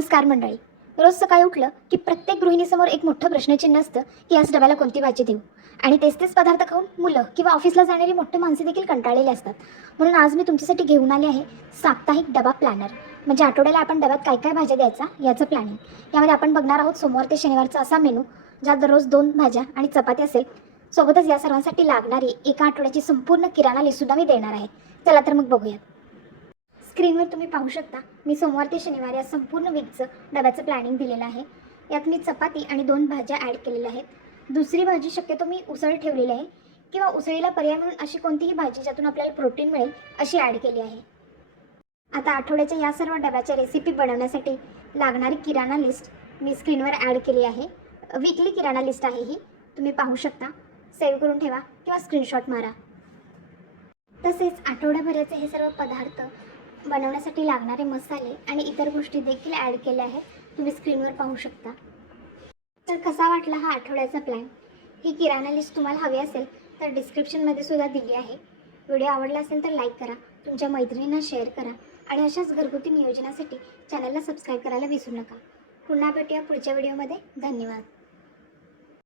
नमस्कार मंडळी. रोज सकाळी उठलं की प्रत्येक गृहिणीसमोर एक मोठं प्रश्नचिन्ह असतं की आज डब्याला कोणती भाजी देऊ. आणि तेच पदार्थ खाऊन मुलं किंवा ऑफिसला जाणारी मोठी माणसे देखील कंटाळलेली असतात. म्हणून आज मी तुमच्यासाठी घेऊन आले आहे साप्ताहिक डबा प्लॅनर. म्हणजे आठवड्याला आपण डब्यात काय काय भाज्या द्यायचा याचं प्लॅनिंग. यामध्ये आपण बघणार आहोत सोमवार ते शनिवारचा असा मेनू ज्यात दररोज 2 भाज्या आणि चपाती असेल. सोबतच या सर्वांसाठी लागणारी एका आठवड्याची संपूर्ण किराणा लिस्टसुद्धा मी देणार आहे. चला तर मग बघूयात. स्क्रीनवर तुम्ही पाहू शकता मी सोमवार ते शनिवार या संपूर्ण वीकचं डब्याचं प्लॅनिंग दिलेलं आहे. यात मी चपाती आणि 2 भाज्या ॲड केलेल्या आहेत. दुसरी भाजी शक्यतो मी उसळ ठेवलेली आहे किंवा उसळीला पर्याय म्हणून अशी कोणतीही भाजी ज्यातून आपल्याला प्रोटीन मिळेल अशी ॲड केली आहे. आता आठवड्याच्या या सर्व डब्याच्या रेसिपी बनवण्यासाठी लागणारी किराणा लिस्ट मी स्क्रीनवर ॲड केली आहे. वीकली किराणा लिस्ट आहे ही, तुम्ही पाहू शकता. सेव्ह करून ठेवा किंवा स्क्रीनशॉट मारा. तसेच आठवड्याभराचे हे सर्व पदार्थ बनवण्यासाठी लागणारे मसाले आणि इतर गोष्टी देखील ॲड केल्या आहेत, तुम्ही स्क्रीनवर पाहू शकता. तर कसा वाटला हा आठवड्याचा प्लॅन? ही किराणा लिस्ट तुम्हाला हवी असेल तर डिस्क्रिप्शनमध्ये सुद्धा दिली आहे. व्हिडिओ आवडला असेल तर लाईक करा, तुमच्या मैत्रिणींना शेअर करा आणि अशाच घरगुती नियोजनासाठी चॅनलला सबस्क्राईब करायला विसरू नका. पुन्हा भेटूया पुढच्या व्हिडिओमध्ये. धन्यवाद.